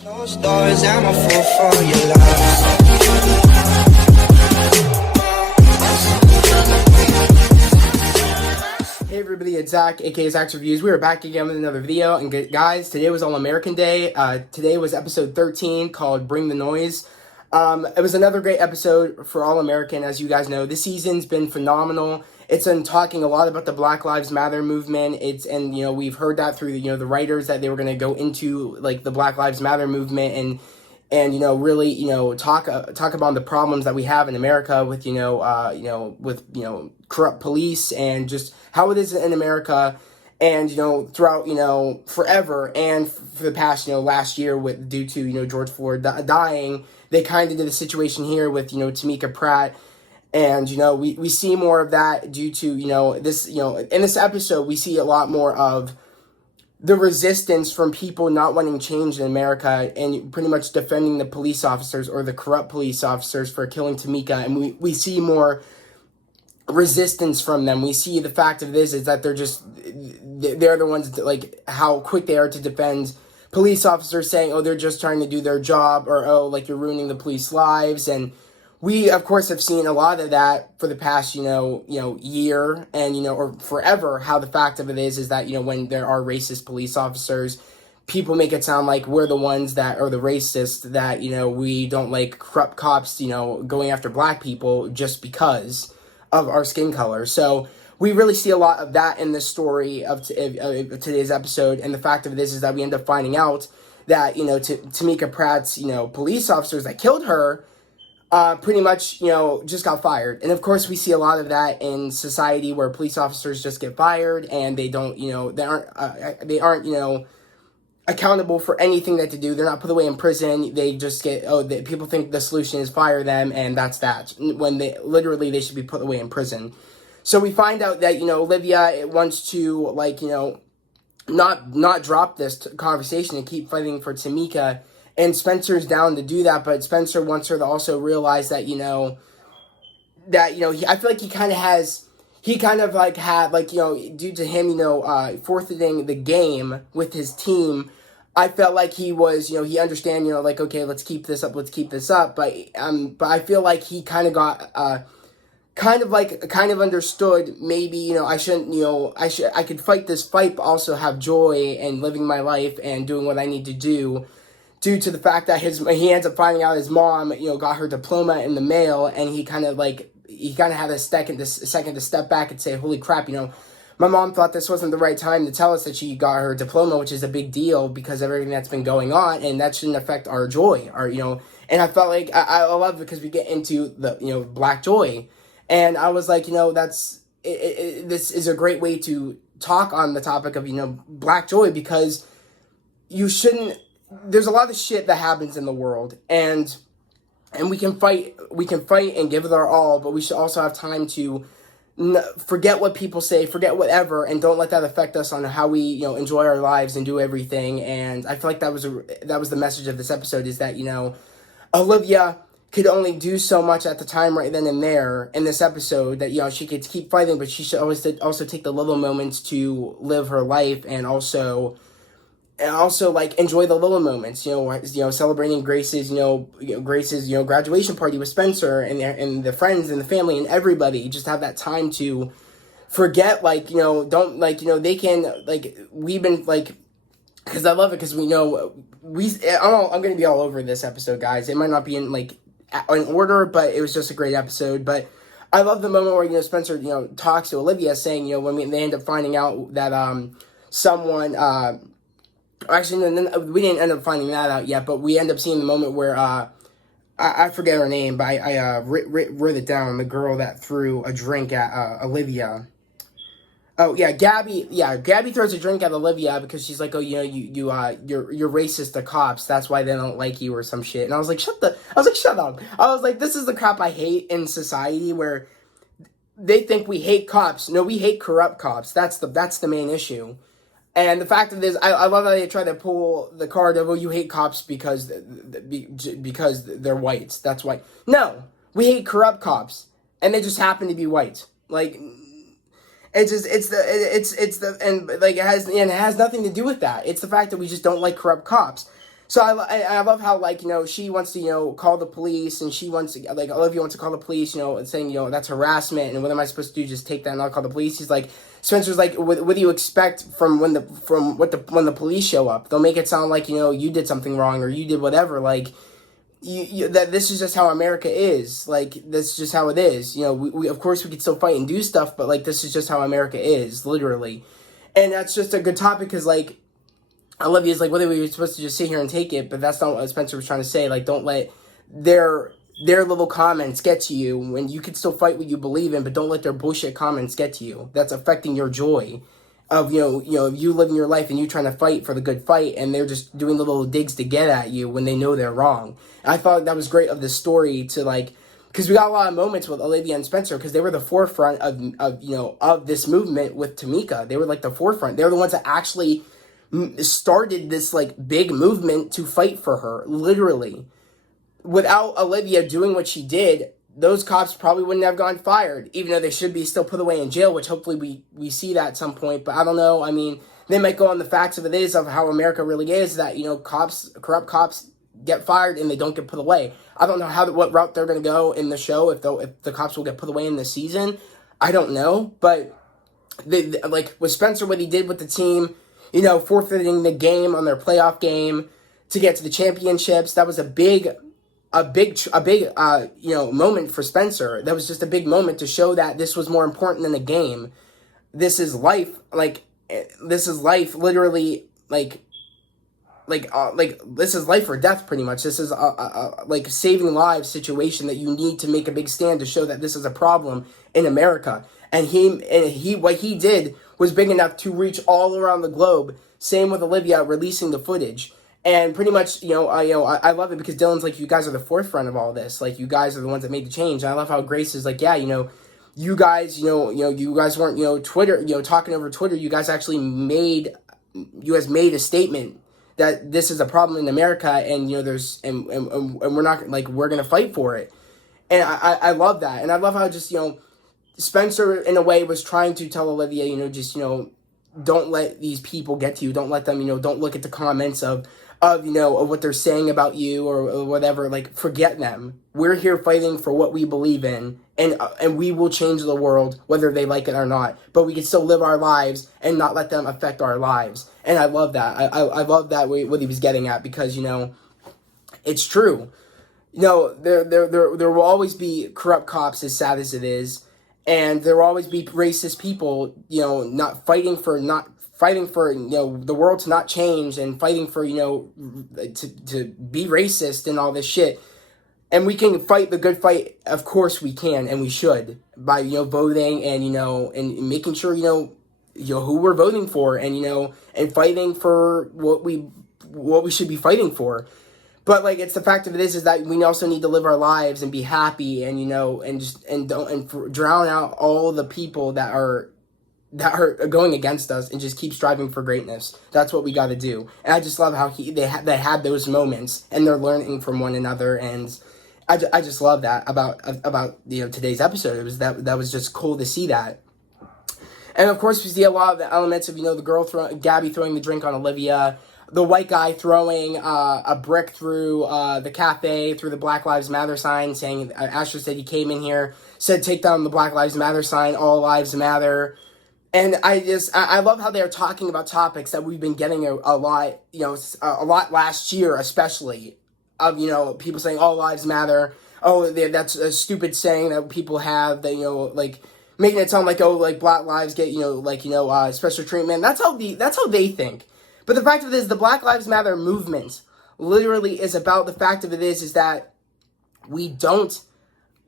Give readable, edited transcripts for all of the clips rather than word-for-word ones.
Closed doors, I'm a fool for your love. Hey everybody, it's Zach, aka Zach's Reviews. We are back again with another video, and guys, today was All American Day. Today was episode 13 called Bring the Noise. It was another great episode for All American. As you guys know, this season's been phenomenal. It's been talking a lot about the Black Lives Matter movement. We've heard that through the writers that they were going to go into like the Black Lives Matter movement and really talk about the problems that we have in America with corrupt police and just how it is in America, and throughout forever, and for the past last year due to George Floyd dying. They kind of did a situation here with Tamika Pratt, and we see more of that due to this in this episode we see a lot more of the resistance from people not wanting change in America and pretty much defending the police officers or the corrupt police officers for killing Tamika. And we see more resistance from them. We see the fact of this is that they're the ones that, like, how quick they are to defend police officers, saying, oh, they're just trying to do their job, or, oh, like, you're ruining the police lives. And we, of course, have seen a lot of that for the past, year and, or forever. How the fact of it is that, when there are racist police officers, people make it sound like we're the ones that are the racists, that, we don't like corrupt cops, going after black people just because of our skin color. So we really see a lot of that in the story of today's episode. And the fact of this is that we end up finding out that, Tamika Pratt's, police officers that killed her, pretty much, just got fired. And of course, we see a lot of that in society where police officers just get fired and they don't, they aren't, accountable for anything that they do. They're not put away in prison. They just get, people think the solution is fire them, and that's that. When they should be put away in prison. So we find out that, Olivia wants to, not drop this conversation and keep fighting for Tamika. And Spencer's down to do that, but Spencer wants her to also realize that, I feel like he kind of had, due to him, forfeiting the game with his team. I felt like he was, he understand, okay, let's keep this up. But I feel like he kind of got, kind of understood, maybe, I shouldn't, I could fight this fight, but also have joy and living my life and doing what I need to do, due to the fact that he ends up finding out his mom, got her diploma in the mail, and he kind of had a second to step back and say, holy crap, my mom thought this wasn't the right time to tell us that she got her diploma, which is a big deal because of everything that's been going on, and that shouldn't affect our joy, and I felt like, I love it because we get into the, black joy, and I was like, this is a great way to talk on the topic of, black joy, because there's a lot of shit that happens in the world, and we can fight and give it our all, but we should also have time to forget what people say, forget whatever, and don't let that affect us on how we, enjoy our lives and do everything. And I feel like that was the message of this episode, is that, Olivia could only do so much at the time right then and there in this episode, that, she could keep fighting, but she should always also take the little moments to live her life, and also enjoy the little moments, celebrating Grace's graduation party with Spencer and the friends and the family and everybody. Just have that time to forget, they can, we've been, because I love it, because I'm going to be all over this episode, guys. It might not be in order, but it was just a great episode. But I love the moment where, Spencer, talks to Olivia, saying, when they end up finding out that, someone, actually, no, we didn't end up finding that out yet, but we end up seeing the moment where, I forget her name, but I wrote it down, the girl that threw a drink at Olivia. Oh, yeah, Gabby throws a drink at Olivia because she's like, oh, you're racist to cops, that's why they don't like you, or some shit. And I was like, shut up. I was like, this is the crap I hate in society, where they think we hate cops. No, we hate corrupt cops. That's the main issue. And the fact of this, I love how they try to pull the card of, oh, you hate cops because they're whites. That's why. No, we hate corrupt cops, and they just happen to be white. It has nothing to do with that. It's the fact that we just don't like corrupt cops. So I love how, like, she wants to, call the police, and she wants to, like, Olivia wants to call the police, and saying, that's harassment, and what am I supposed to do, just take that and not call the police? He's like, Spencer's like, what do you expect from when the police show up? They'll make it sound like, you did something wrong, or you did whatever, like, that this is just how America is, like, this is just how it is, we of course we could still fight and do stuff, but, like, this is just how America is, literally. And that's just a good topic, because, like, Olivia's like, well, we were supposed to just sit here and take it, but that's not what Spencer was trying to say. Like, don't let their little comments get to you, when you can still fight what you believe in, but don't let their bullshit comments get to you. That's affecting your joy of, you living your life and you trying to fight for the good fight, and they're just doing little digs to get at you when they know they're wrong. And I thought that was great of this story to, like, because we got a lot of moments with Olivia and Spencer, because they were the forefront of this movement with Tamika. They were like the forefront. They were the ones that actually started this, like, big movement to fight for her, literally. Without Olivia doing what she did, those cops probably wouldn't have gotten fired, even though they should be still put away in jail, which hopefully we see that at some point. But I don't know. I mean, they might go on the facts of it is, of how America really is, that, corrupt cops get fired and they don't get put away. I don't know what route they're going to go in the show, if the cops will get put away in this season. I don't know. But, like, with Spencer, what he did with the team, forfeiting the game on their playoff game to get to the championships. That was a big moment for Spencer. That was just a big moment to show that this was more important than a game. This is life. This is life, literally, this is life or death, pretty much. This is like saving lives situation that you need to make a big stand to show that this is a problem in America. And what he did was big enough to reach all around the globe. Same with Olivia releasing the footage. And pretty much, I love it because Dylan's like, you guys are the forefront of all this. Like, you guys are the ones that made the change. And I love how Grace is like, yeah, you guys, you guys weren't, Twitter, talking over Twitter. You guys actually made a statement that this is a problem in America, and, and we're not, like, we're going to fight for it. And I love that. And I love how just, Spencer, in a way, was trying to tell Olivia, don't let these people get to you. Don't let them, don't look at the comments of what they're saying about you or whatever. Like, forget them. We're here fighting for what we believe in, and we will change the world, whether they like it or not. But we can still live our lives and not let them affect our lives. And I love that. I love that what he was getting at, because, it's true. There will always be corrupt cops, as sad as it is. And there will always be racist people, not fighting for the world to not change, and fighting for, to be racist and all this shit. And we can fight the good fight. Of course we can, and we should, by, voting and, and making sure, who we're voting for, and, and fighting for what we should be fighting for. But, like, it's the fact of it is that we also need to live our lives and be happy, and, and drown out all the people that are going against us, and just keep striving for greatness. That's what we got to do. And I just love how they had those moments, and they're learning from one another. And I just love that about today's episode. It was that was just cool to see that. And of course, we see a lot of the elements of, the girl Gabby throwing the drink on Olivia, the white guy throwing a brick through the cafe, through the Black Lives Matter sign, saying, Asher said he came in here, said take down the Black Lives Matter sign, all lives matter. And I love how they're talking about topics that we've been getting a lot last year, especially, of, people saying all lives matter. Oh, that's a stupid saying that people have, that, like, making it sound like, Black lives get, special treatment. That's how they think. But the fact of it is, the Black Lives Matter movement literally is about, the fact of it is that we don't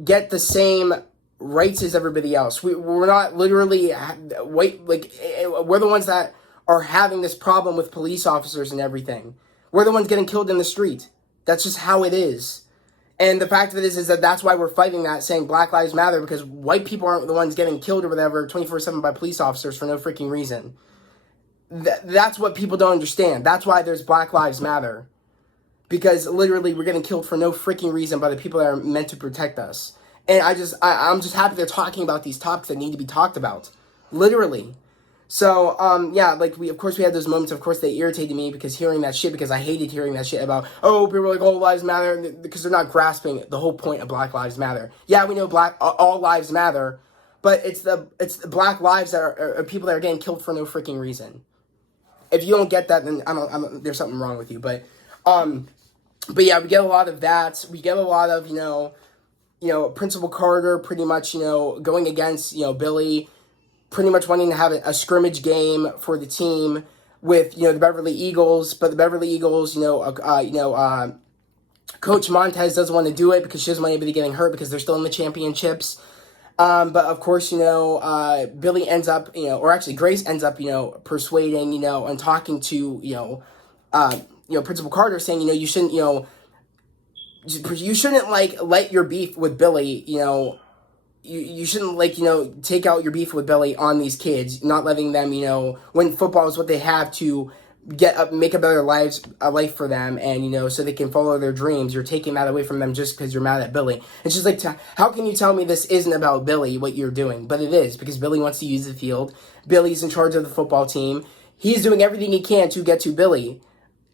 get the same rights as everybody else. We're not literally we're the ones that are having this problem with police officers and everything. We're the ones getting killed in the street. That's just how it is. And the fact of it is that that's why we're fighting that, saying Black Lives Matter, because white people aren't the ones getting killed or whatever 24/7 by police officers for no freaking reason. That's what people don't understand. That's why there's Black Lives Matter. Because literally we're getting killed for no freaking reason by the people that are meant to protect us. And I'm just happy they're talking about these topics that need to be talked about. Literally. So, yeah, like, we had those moments, of course, they irritated me, because hearing that shit, because I hated hearing that shit about, oh, people are like, all lives matter, because they're not grasping the whole point of Black Lives Matter. Yeah, we know all lives matter, but it's the Black lives that are people that are getting killed for no freaking reason. If you don't get that, then there's something wrong with you, but yeah, we get a lot of that. We get a lot of, Principal Carter pretty much, going against, Billy, pretty much wanting to have a scrimmage game for the team with, the Beverly Eagles, but the Beverly Eagles, Coach Montez doesn't want to do it because she doesn't want anybody getting hurt because they're still in the championships. But of course, Billy ends up, or actually Grace ends up, persuading, and talking to, Principal Carter, saying, you shouldn't, you shouldn't, like, let your beef with Billy, you shouldn't, like, take out your beef with Billy on these kids, not letting them, when football is what they have to make a better life for them, and, so they can follow their dreams. You're taking that away from them just because you're mad at Billy. It's just like, how can you tell me this isn't about Billy, what you're doing? But it is, because Billy wants to use the field. Billy's in charge of the football team. He's doing everything he can to get to Billy,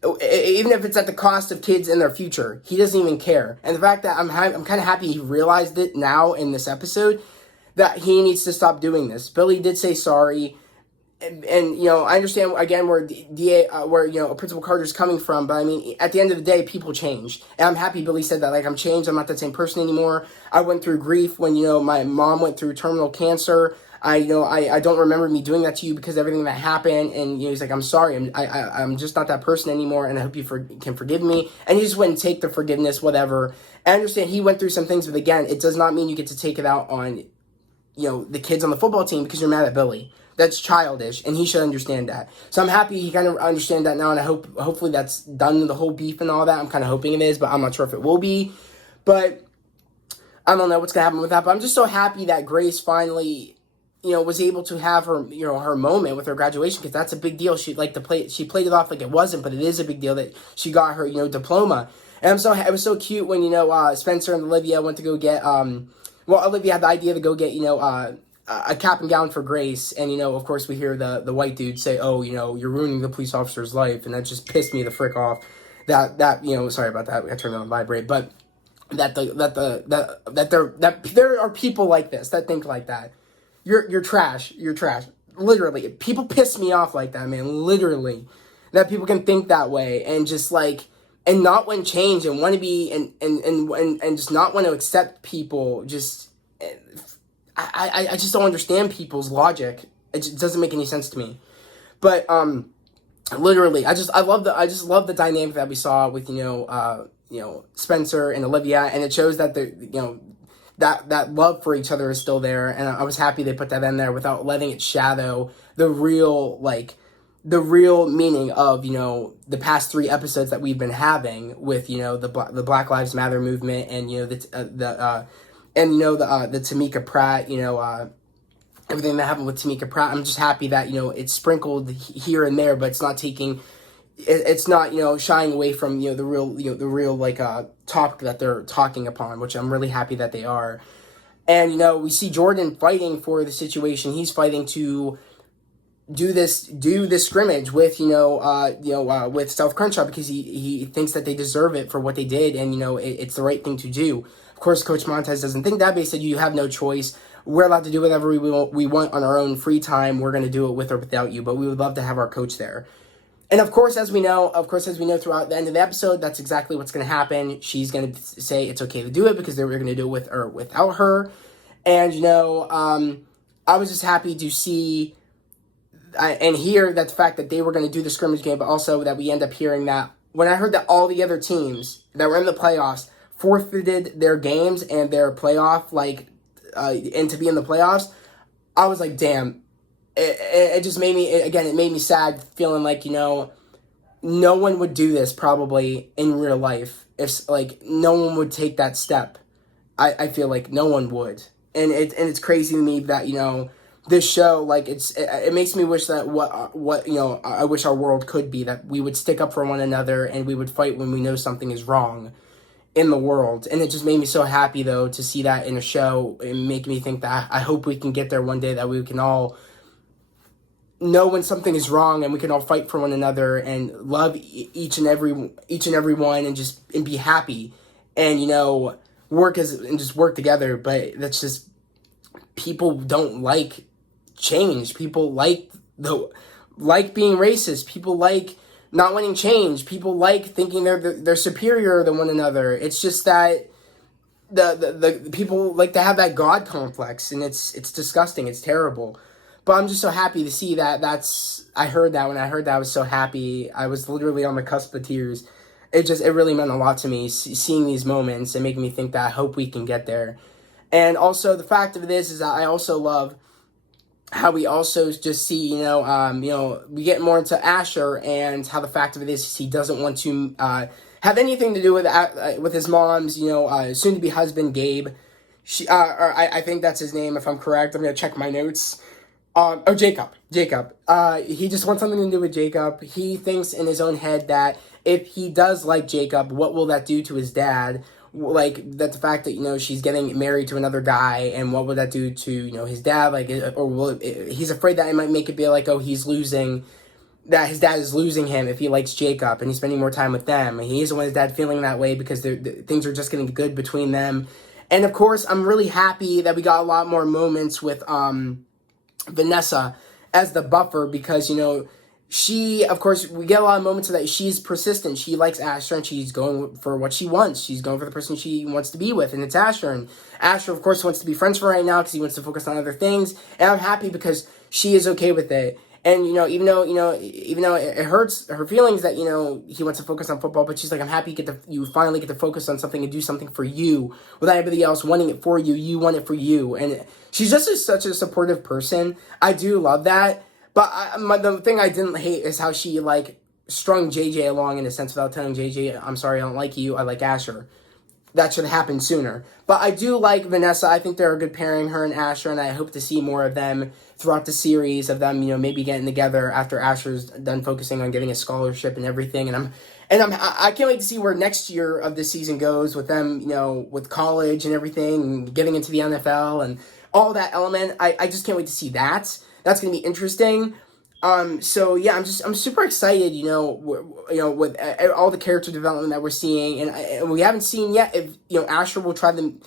even if it's at the cost of kids and their future. He doesn't even care. And the fact that I'm kind of happy he realized it now in this episode, that he needs to stop doing this. Billy did say sorry, and I understand again where Principal Carter's coming from, but I mean, at the end of the day, people change, and I'm happy Billy said that. Like, I'm changed. I'm not that same person anymore. I went through grief when my mom went through terminal cancer. I don't remember me doing that to you because of everything that happened. And he's like, I'm sorry. I'm just not that person anymore, and I hope you can forgive me. And he just went and take the forgiveness, whatever. I understand he went through some things, but again, it does not mean you get to take it out on, the kids on the football team because you're mad at Billy. That's childish, and he should understand that. So I'm happy he kind of understands that now, and I hopefully that's done, the whole beef and all that. I'm kind of hoping it is, but I'm not sure if it will be. But I don't know what's going to happen with that. But I'm just so happy that Grace finally, was able to have her, her moment with her graduation, because that's a big deal. She played it off like it wasn't, but it is a big deal that she got her, diploma. And it was so cute when, Spencer and Olivia went to go get, Olivia had the idea to go get, a cap and gown for Grace, and of course we hear the white dude say, "Oh, you're ruining the police officer's life," and that just pissed me the frick off. That sorry about that. I turned it on vibrate, but that there are people like this that think like that. You're trash. You're trash. Literally, people piss me off like that, man. Literally, that people can think that way and just like, and not want change and want to be and just not want to accept people. Just I just don't understand people's logic. It just doesn't make any sense to me. But literally, I just love the dynamic that we saw with Spencer and Olivia, and it shows that that love for each other is still there, and I was happy they put that in there without letting it shadow the real meaning of the past 3 episodes that we've been having with the Black Lives Matter movement, and the Tamika Pratt, everything that happened with Tamika Pratt. I'm just happy that it's sprinkled here and there, but it's not shying away from the real topic that they're talking upon, which I'm really happy that they are. And we see Jordan fighting for the situation. He's fighting to do this scrimmage with with South Crenshaw, because he thinks that they deserve it for what they did, and it's the right thing to do. Of course, Coach Montez doesn't think that, but he said, you have no choice. We're allowed to do whatever we want on our own free time. We're going to do it with or without you, but we would love to have our coach there. And of course, as we know throughout the end of the episode, that's exactly what's going to happen. She's going to say it's okay to do it because they were going to do it with or without her. And, I was just happy to see and hear that the fact that they were going to do the scrimmage game, but also that we end up hearing that when I heard that all the other teams that were in the playoffs forfeited their games and their playoff, and to be in the playoffs, I was like, damn. It just made me, again, it made me sad, feeling like, no one would do this probably in real life. If, no one would take that step. I feel like no one would. And it's crazy to me that, this show, it makes me wish that I wish our world could be, that we would stick up for one another and we would fight when we know something is wrong in the world. And it just made me so happy, though, to see that in a show and make me think that I hope we can get there one day, that we can all know when something is wrong, and we can all fight for one another and love each and every one, and be happy, and just work together. But that's just, people don't like change. People like being racist. People like not wanting change. People like thinking they're superior than one another. It's just that the people like to have that God complex, and it's disgusting. It's terrible. But I'm just so happy to see that. I heard that. When I heard that, I was so happy. I was literally on the cusp of tears. It really meant a lot to me, seeing these moments and making me think that I hope we can get there. And also, the fact of this is that I also love how we also just see, we get more into Asher, and how the fact of it is he doesn't want to have anything to do with his mom's, soon-to-be husband, Gabe. I think that's his name, if I'm correct. I'm going to check my notes. Jacob. He just wants something to do with Jacob. He thinks in his own head that if he does like Jacob, what will that do to his dad? Like, that the fact that, she's getting married to another guy, and what would that do to, his dad? Like, he's afraid that it might make it be like, oh, that his dad is losing him if he likes Jacob, and he's spending more time with them. And he doesn't want his dad feeling that way, because things are just getting good between them. And, of course, I'm really happy that we got a lot more moments with, Vanessa as the buffer, because she, of course, we get a lot of moments of that. She's persistent. She likes Asher, and she's going for what she wants. She's going for the person she wants to be with, and it's Asher. And Asher, of course, wants to be friends for right now because he wants to focus on other things. And I'm happy because she is okay with it. And even though it hurts her feelings that he wants to focus on football, but she's like, I'm happy you finally get to focus on something and do something for you without everybody else wanting it for you. You want it for you, and she's just such a supportive person. I do love that. But the thing I didn't hate is how she strung JJ along, in a sense, without telling JJ, I'm sorry, I don't like you. I like Asher. That should have happened sooner. But I do like Vanessa. I think they're a good pairing, her and Asher, and I hope to see more of them throughout the series, of them, maybe getting together after Asher's done focusing on getting a scholarship and everything. I can't wait to see where next year of this season goes with them, with college and everything, and getting into the NFL and all that element. I just can't wait to see that. That's going to be interesting. So yeah, I'm super excited, with all the character development that we're seeing, and we haven't seen yet if, Asher will try to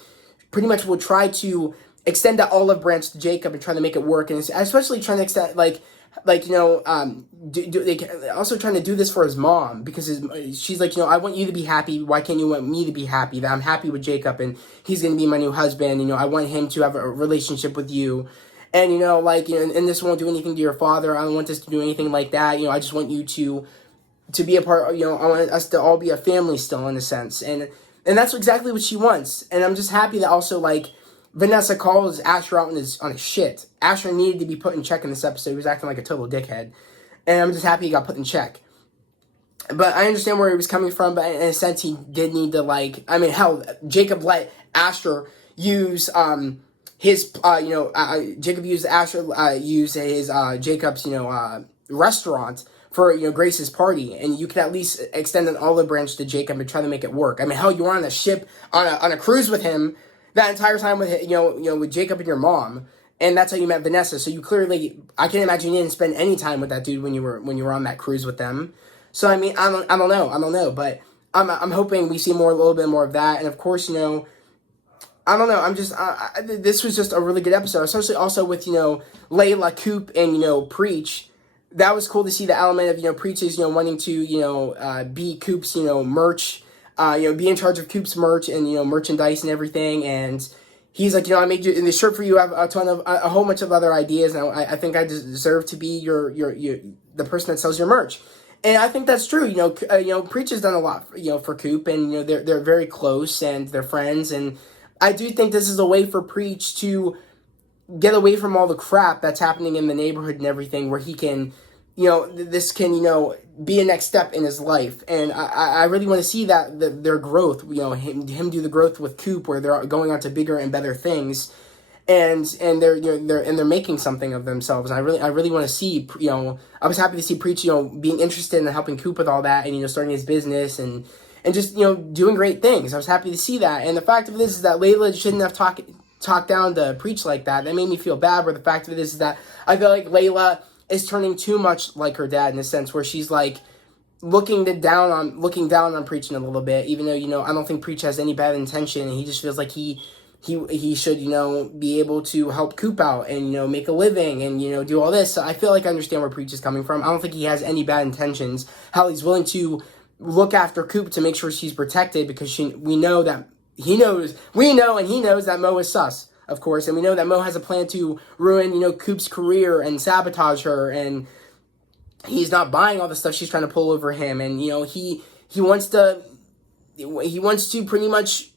extend the olive branch to Jacob and try to make it work, and especially trying to extend, also trying to do this for his mom, because she's like, I want you to be happy. Why can't you want me to be happy? That I'm happy with Jacob, and he's going to be my new husband. I want him to have a relationship with you. And, and this won't do anything to your father. I don't want this to do anything like that. I just want you to be a part, I want us to all be a family still, in a sense. And that's exactly what she wants. And I'm just happy that also, Vanessa calls Asher out on his shit. Asher needed to be put in check in this episode. He was acting like a total dickhead. And I'm just happy he got put in check. But I understand where he was coming from, but in a sense, he did need to, Jacob let Asher use, Jacob used Jacob's restaurant for Grace's party, and you could at least extend an olive branch to Jacob and try to make it work. You were on a ship on a cruise with him that entire time with with Jacob and your mom, and that's how you met Vanessa. So you clearly, I can't imagine you didn't spend any time with that dude when you were on that cruise with them. So I don't know, but I'm hoping we see a little bit more of that, and of course I don't know. I'm just, this was just a really good episode, especially also with, Layla, Coop, and, Preach. That was cool to see the element of, Preach's, wanting to, be Coop's, merch, be in charge of Coop's merch and, merchandise and everything. And he's like, I made you in this shirt for you. I have a whole bunch of other ideas. And I think I deserve to be the person that sells your merch. And I think that's true. Preach has done a lot, for Coop, and, they're very close and they're friends, and I do think this is a way for Preach to get away from all the crap that's happening in the neighborhood and everything, where he can, this can, be a next step in his life. And I really want to see their growth, him do the growth with Coop, where they're going on to bigger and better things, and they're making something of themselves. And I really want to see, I was happy to see Preach, being interested in helping Coop with all that, and, starting his business and just, doing great things. I was happy to see that. And the fact of it is that Layla shouldn't have talked down to Preach like that. That made me feel bad. But the fact of it is that I feel like Layla is turning too much like her dad in a sense where she's like looking down on Preach a little bit, even though, I don't think Preach has any bad intention, and he just feels like he should, be able to help Coop out and, make a living and, do all this. So I feel like I understand where Preach is coming from. I don't think he has any bad intentions. How he's willing to look after Coop to make sure she's protected because we know that he knows that Mo is sus, of course, and we know that Mo has a plan to ruin, Coop's career and sabotage her, and he's not buying all the stuff she's trying to pull over him, and he wants to pretty much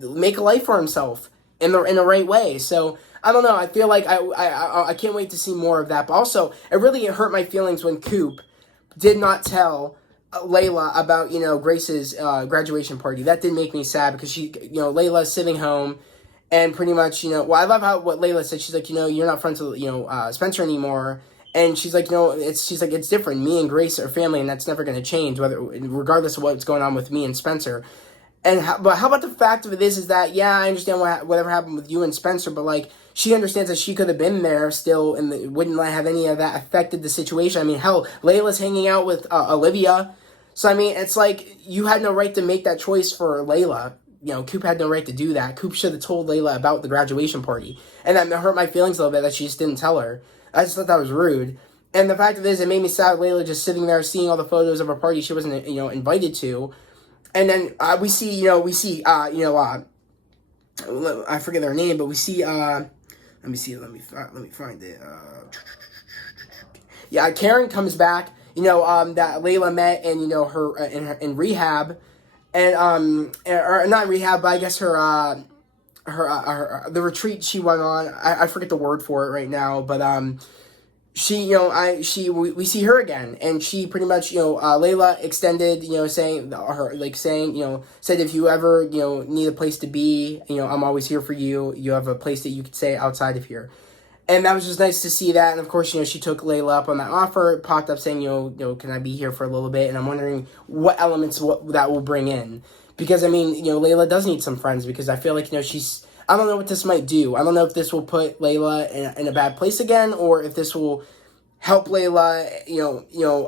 make a life for himself in the right way. So I don't know. I feel like I can't wait to see more of that. But also, it really hurt my feelings when Coop did not tell Layla about Grace's graduation party. That did make me sad because Layla's sitting home. And pretty much, well, I love what Layla said. She's like, you're not friends with, Spencer anymore. And she's like, it's different. Me and Grace are family, and that's never going to change, regardless of what's going on with me and Spencer. But how about the fact of it is that, yeah, I understand whatever happened with you and Spencer, but, like, she understands that she could have been there still and wouldn't have any of that affected the situation. I mean, hell, Layla's hanging out with Olivia. So, I mean, it's like you had no right to make that choice for Layla. Coop had no right to do that. Coop should have told Layla about the graduation party. And that hurt my feelings a little bit that she just didn't tell her. I just thought that was rude. And the fact of it is, it made me sad Layla just sitting there seeing all the photos of a party she wasn't, invited to. And then we see, I forget their name, but we see, let me find it. Yeah, Karen comes back, that Layla met and, her in rehab. And, or not rehab, but I guess her the retreat she went on, I forget the word for it right now, but, we see her again, and she pretty much, Layla extended, said if you ever, need a place to be, I'm always here for you. You have a place that you could stay outside of here. And that was just nice to see that. And of course, she took Layla up on that offer, popped up saying, can I be here for a little bit? And I'm wondering what elements that will bring in. Because, I mean, Layla does need some friends because I feel like, I don't know what this might do. I don't know if this will put Layla in a bad place again or if this will help Layla,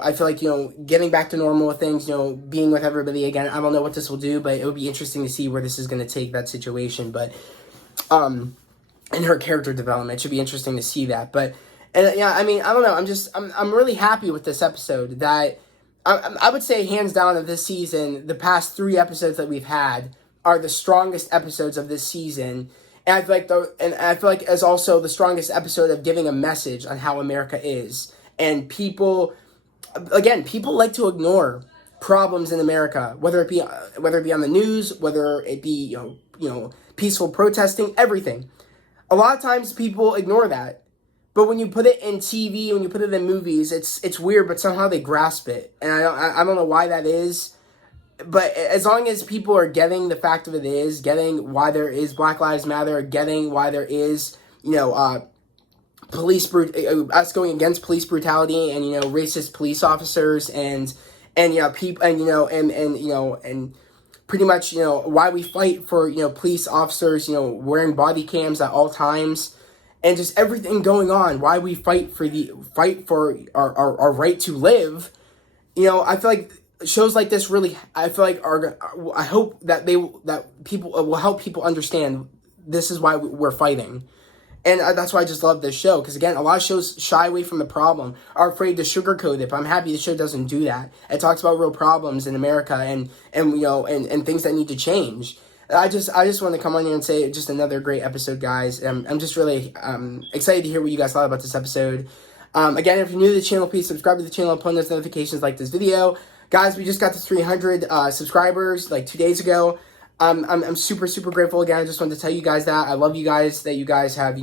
I feel like, getting back to normal with things, being with everybody again. I don't know what this will do, but it would be interesting to see where this is going to take that situation. But, in her character development, it should be interesting to see that. But, and yeah, I mean, I don't know. I'm really happy with this episode that I would say hands down of this season, the past 3 episodes that we've had are the strongest episodes of this season. And I feel like it's also the strongest episode of giving a message on how America is. And people like to ignore problems in America, whether it be on the news, whether it be peaceful protesting, everything. A lot of times people ignore that. But when you put it in TV, when you put it in movies, it's weird, but somehow they grasp it. And I don't know why that is. But as long as people are getting the fact of it is, getting why there is Black Lives Matter, getting why there is, us going against police brutality and, racist police officers and people and pretty much, why we fight for, police officers, wearing body cams at all times and just everything going on, why we fight for our right to live, I feel like shows like this really, I feel like I hope that people will help people understand this is why we're fighting. And that's why I just love this show. Because again, a lot of shows shy away from the problem, are afraid to sugarcoat it. But I'm happy the show doesn't do that. It talks about real problems in America and things that need to change. I just want to come on here and say just another great episode, guys. I'm just really excited to hear what you guys thought about this episode. Again, if you're new to the channel, please subscribe to the channel and put on those notifications like this video. Guys, we just got to 300 subscribers like 2 days ago. I'm super, super grateful again. I just wanted to tell you guys that. I love you guys, that you guys have,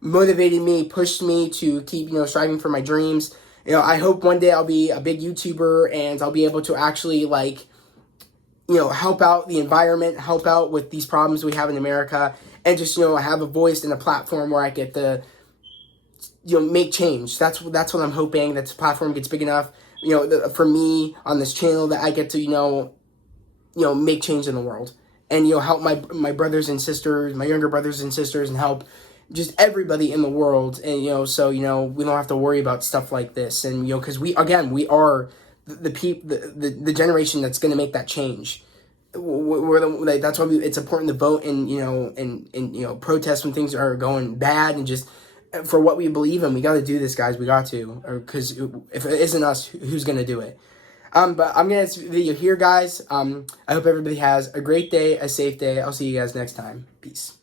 motivated me, pushed me to keep, striving for my dreams. I hope one day I'll be a big YouTuber and I'll be able to actually, help out the environment, help out with these problems we have in America, and just, have a voice and a platform where I get to, make change. That's what I'm hoping, that this platform gets big enough, for me on this channel, that I get to, make change in the world and, help my brothers and sisters, my younger brothers and sisters, and help, just everybody in the world, and so we don't have to worry about stuff like this, and because we are the generation that's going to make that change. That's why it's important to vote and protest when things are going bad, and just for what we believe in. We got to do this, guys. We got to, because if it isn't us, who's going to do it? But I'm going to end this video here, guys. I hope everybody has a great day, a safe day. I'll see you guys next time. Peace.